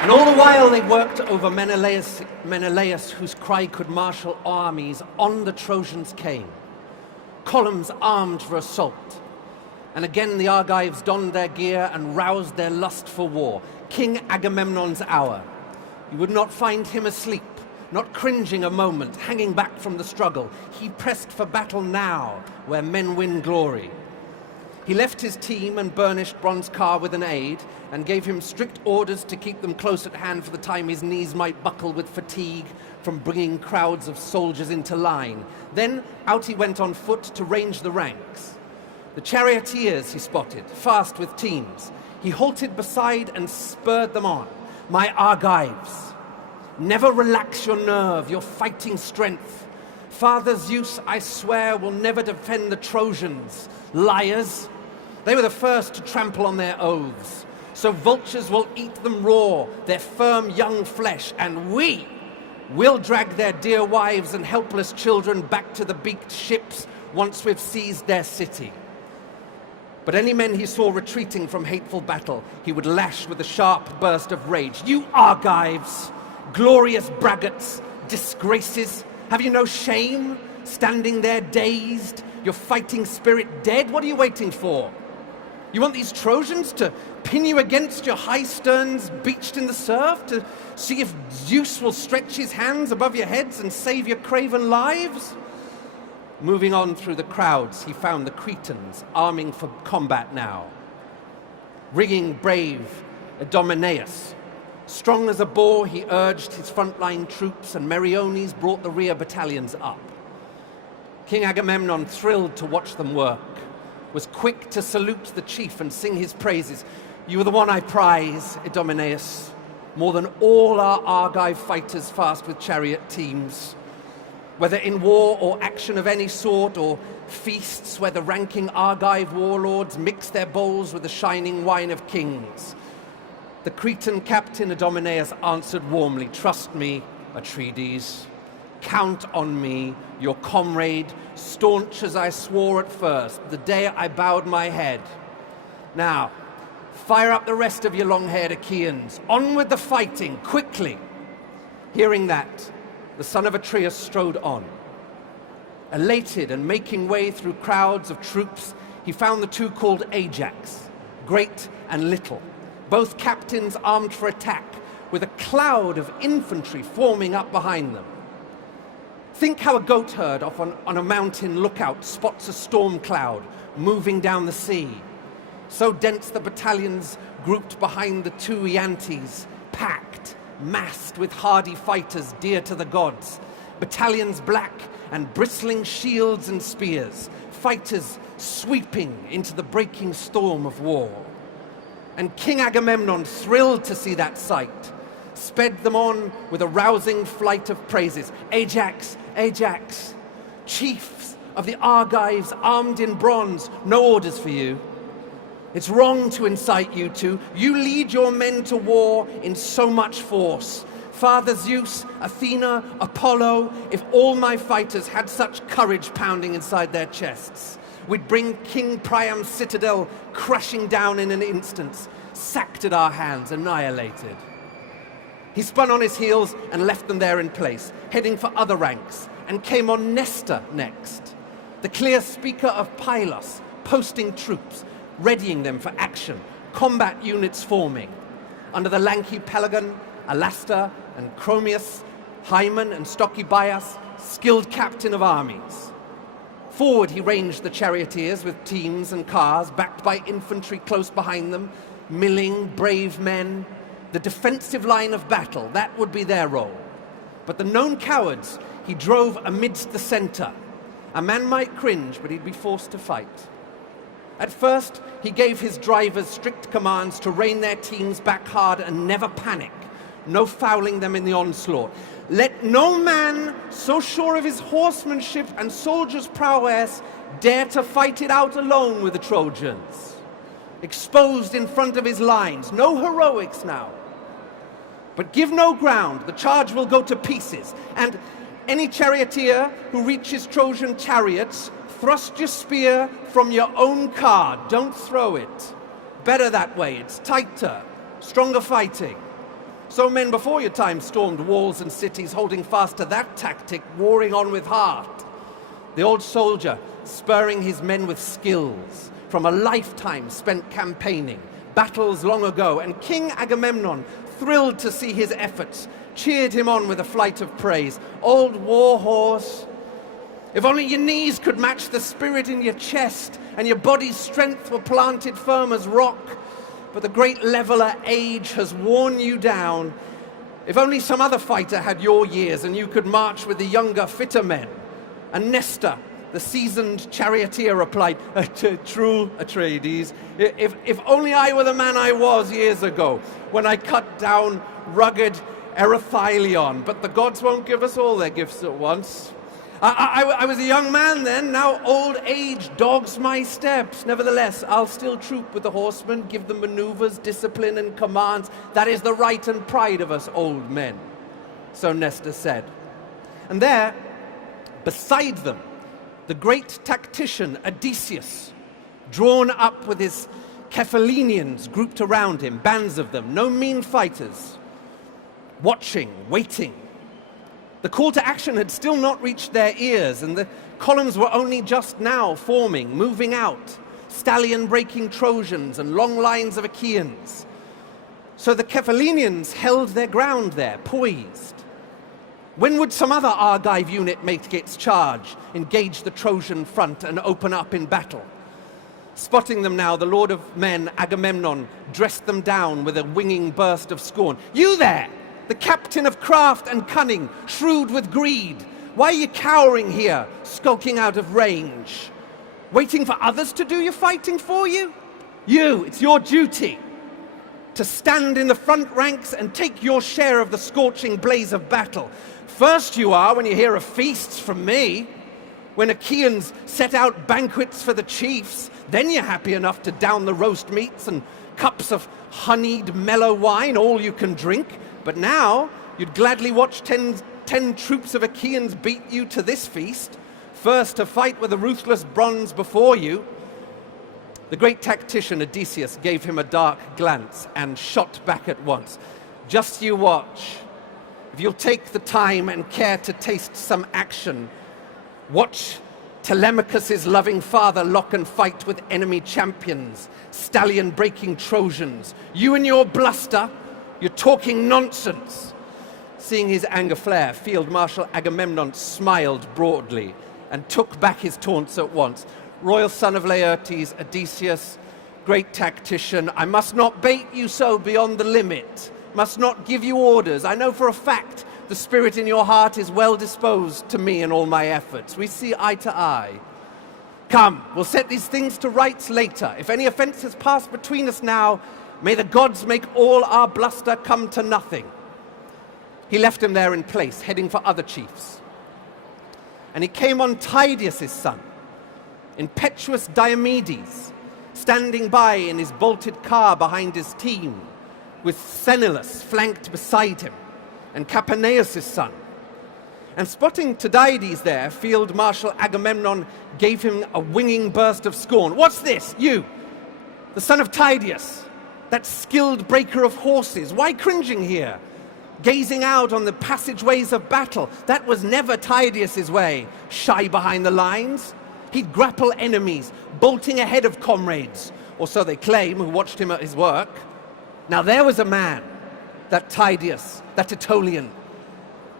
And all the while they worked over Menelaus, whose cry could marshal armies, on the Trojans came, columns armed for assault. And again the Argives donned their gear and roused their lust for war. King Agamemnon's hour. You would not find him asleep, not cringing a moment, hanging back from the struggle. He pressed for battle now, where men win glory. He left his team and burnished bronze car with an aide, and gave him strict orders to keep them close at hand for the time his knees might buckle with fatigue from bringing crowds of soldiers into line. Then out he went on foot to range the ranks. The charioteers he spotted, fast with teams. He halted beside and spurred them on. My Argives, never relax your nerve, your fighting strength. Father Zeus, I swear, will never defend the Trojans. Liars! They were the first to trample on their oaths. So vultures will eat them raw, their firm young flesh, and we'll drag their dear wives and helpless children back to the beaked ships once we've seized their city. But any men he saw retreating from hateful battle, he would lash with a sharp burst of rage. You Argives, glorious braggarts, disgraces, have you no shame? Standing there dazed, your fighting spirit dead? What are you waiting for? You want these Trojans to pin you against your high sterns beached in the surf, to see if Zeus will stretch his hands above your heads and save your craven lives? Moving on through the crowds, he found the Cretans arming for combat now. Rigging brave Idomeneus. Strong as a boar, he urged his frontline troops, and Meriones brought the rear battalions up. King Agamemnon, thrilled to watch them work, was quick to salute the chief and sing his praises. You are the one I prize, Idomeneus, more than all our Argive fighters fast with chariot teams. Whether in war or action of any sort, or feasts where the ranking Argive warlords mix their bowls with the shining wine of kings. The Cretan captain Idomeneus answered warmly, trust me, Atreides. Count on me, your comrade, staunch as I swore at first, the day I bowed my head. Now, fire up the rest of your long-haired Achaeans. On with the fighting, quickly. Hearing that, the son of Atreus strode on. Elated and making way through crowds of troops, he found the two called Ajax, Great and Little, both captains armed for attack, with a cloud of infantry forming up behind them. Think how a goat herd off on a mountain lookout spots a storm cloud moving down the sea. So dense the battalions grouped behind the two Iantes, packed, massed with hardy fighters dear to the gods. Battalions black and bristling shields and spears, fighters sweeping into the breaking storm of war. And King Agamemnon, thrilled to see that sight, sped them on with a rousing flight of praises. Ajax, Ajax, chiefs of the Argives armed in bronze, no orders for you. It's wrong to incite you to. You lead your men to war in so much force. Father Zeus, Athena, Apollo, if all my fighters had such courage pounding inside their chests, we'd bring King Priam's citadel crashing down in an instant, sacked at our hands, annihilated. He spun on his heels and left them there in place, heading for other ranks, and came on Nestor next, the clear speaker of Pylos, posting troops, readying them for action, combat units forming. Under the lanky Pelagon, Alastor and Chromius, Hymen and stocky Bias, skilled captain of armies. Forward he ranged the charioteers with teams and cars, backed by infantry close behind them, milling brave men. The defensive line of battle, that would be their role. But the known cowards he drove amidst the center. A man might cringe, but he'd be forced to fight. At first, he gave his drivers strict commands to rein their teams back hard and never panic. No fouling them in the onslaught. Let no man, so sure of his horsemanship and soldiers' prowess, dare to fight it out alone with the Trojans. Exposed in front of his lines, no heroics now. But give no ground, the charge will go to pieces. And any charioteer who reaches Trojan chariots, thrust your spear from your own car, don't throw it. Better that way, it's tighter, stronger fighting. So men before your time stormed walls and cities, holding fast to that tactic, warring on with heart. The old soldier spurring his men with skills from a lifetime spent campaigning, battles long ago, and King Agamemnon, thrilled to see his efforts, cheered him on with a flight of praise. Old war horse, if only your knees could match the spirit in your chest and your body's strength were planted firm as rock, but the great leveler age has worn you down. If only some other fighter had your years and you could march with the younger, fitter men. And Nestor, the seasoned charioteer, replied, True, Atreides, if only I were the man I was years ago, when I cut down rugged Erythalion, but the gods won't give us all their gifts at once. I was a young man then, now old age dogs my steps. Nevertheless, I'll still troop with the horsemen, give them maneuvers, discipline, and commands. That is the right and pride of us old men. So Nestor said. And there, beside them, the great tactician Odysseus, drawn up with his Cephallenians grouped around him, bands of them, no mean fighters, watching, waiting. The call to action had still not reached their ears, and the columns were only just now forming, moving out, stallion-breaking Trojans and long lines of Achaeans. So the Cephallenians held their ground there, poised. When would some other Argive unit make its charge, engage the Trojan front, and open up in battle? Spotting them now, the Lord of Men, Agamemnon, dressed them down with a winging burst of scorn. You there! The captain of craft and cunning, shrewd with greed. Why are you cowering here, skulking out of range? Waiting for others to do your fighting for you? It's your duty to stand in the front ranks and take your share of the scorching blaze of battle. First you are when you hear of feasts from me. When Achaeans set out banquets for the chiefs, then you're happy enough to down the roast meats and cups of honeyed mellow wine, all you can drink. But now, you'd gladly watch 10 troops of Achaeans beat you to this feast, first to fight with the ruthless bronze before you. The great tactician Odysseus gave him a dark glance and shot back at once. Just you watch. If you'll take the time and care to taste some action, watch Telemachus' loving father lock and fight with enemy champions, stallion-breaking Trojans. You and your bluster, you're talking nonsense. Seeing his anger flare, Field Marshal Agamemnon smiled broadly and took back his taunts at once. Royal son of Laertes, Odysseus, great tactician, I must not bait you so beyond the limit, must not give you orders. I know for a fact the spirit in your heart is well disposed to me and all my efforts. We see eye to eye. Come, we'll set these things to rights later. If any offense has passed between us now, may the gods make all our bluster come to nothing. He left him there in place, heading for other chiefs. And he came on Tydeus' son, impetuous Diomedes, standing by in his bolted car behind his team, with Sthenelus flanked beside him, and Capaneus' son. And spotting Tydides there, Field Marshal Agamemnon gave him a winging burst of scorn. What's this? You, the son of Tydeus, that skilled breaker of horses, why cringing here, gazing out on the passageways of battle? That was never Tydeus' way, shy behind the lines. He'd grapple enemies, bolting ahead of comrades, or so they claim, who watched him at his work. Now there was a man, that Tydeus, that Aetolian,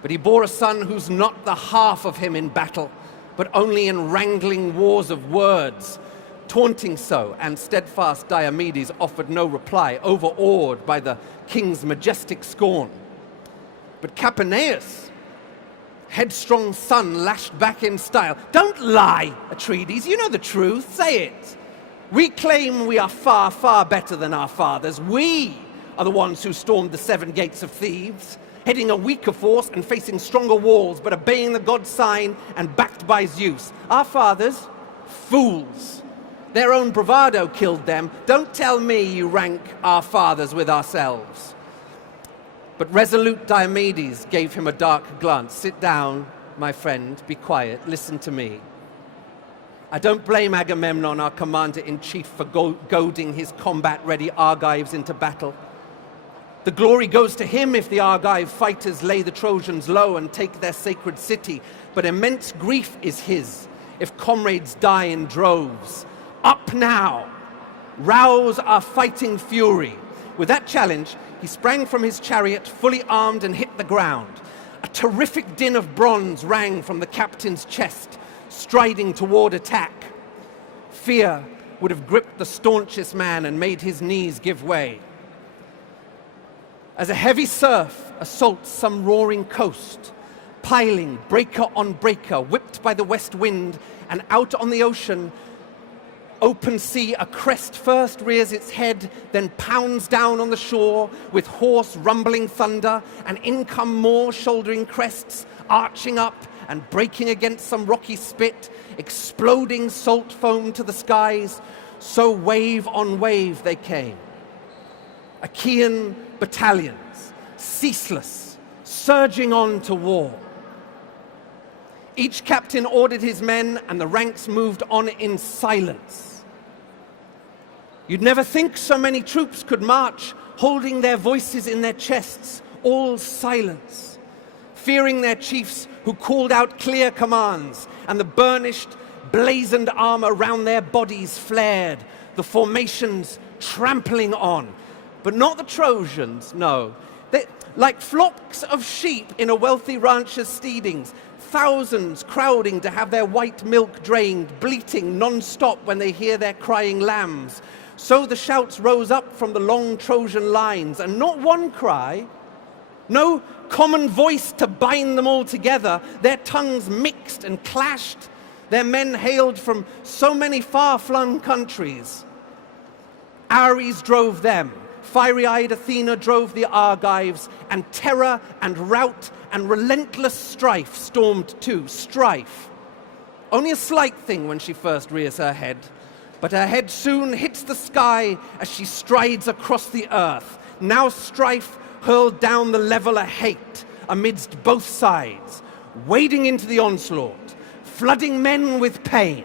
but he bore a son who's not the half of him in battle, but only in wrangling wars of words. Taunting so, and steadfast Diomedes offered no reply, overawed by the king's majestic scorn. But Capaneus, headstrong son, lashed back in style. Don't lie, Atreides, you know the truth, say it. We claim we are far, far better than our fathers. We are the ones who stormed the 7 gates of Thebes, heading a weaker force and facing stronger walls, but obeying the god's sign and backed by Zeus. Our fathers, fools. Their own bravado killed them. Don't tell me you rank our fathers with ourselves. But resolute Diomedes gave him a dark glance. Sit down, my friend, be quiet, listen to me. I don't blame Agamemnon, our commander-in-chief, for goading his combat-ready Argives into battle. The glory goes to him if the Argive fighters lay the Trojans low and take their sacred city, but immense grief is his if comrades die in droves. Up now! Rouse our fighting fury. With that challenge, he sprang from his chariot, fully armed, and hit the ground. A terrific din of bronze rang from the captain's chest, striding toward attack. Fear would have gripped the staunchest man and made his knees give way. As a heavy surf assaults some roaring coast, piling breaker on breaker, whipped by the west wind, and out on the ocean, open sea, a crest first rears its head, then pounds down on the shore with hoarse rumbling thunder, and in come more shouldering crests, arching up and breaking against some rocky spit, exploding salt foam to the skies. So wave on wave they came. Achaean battalions, ceaseless, surging on to war. Each captain ordered his men, and the ranks moved on in silence. You'd never think so many troops could march, holding their voices in their chests, all silence, fearing their chiefs who called out clear commands, and the burnished, blazoned armor round their bodies flared, the formations trampling on. But not the Trojans, no. They, like flocks of sheep in a wealthy rancher's steedings, thousands crowding to have their white milk drained, bleating non-stop when they hear their crying lambs. So the shouts rose up from the long Trojan lines, and not one cry, no common voice to bind them all together. Their tongues mixed and clashed. Their men hailed from so many far-flung countries. Ares drove them. Fiery-eyed Athena drove the Argives, and terror and rout and relentless strife stormed too. Strife. Only a slight thing when she first rears her head, but her head soon hits the sky as she strides across the earth. Now strife hurled down the level of hate amidst both sides, wading into the onslaught, flooding men with pain.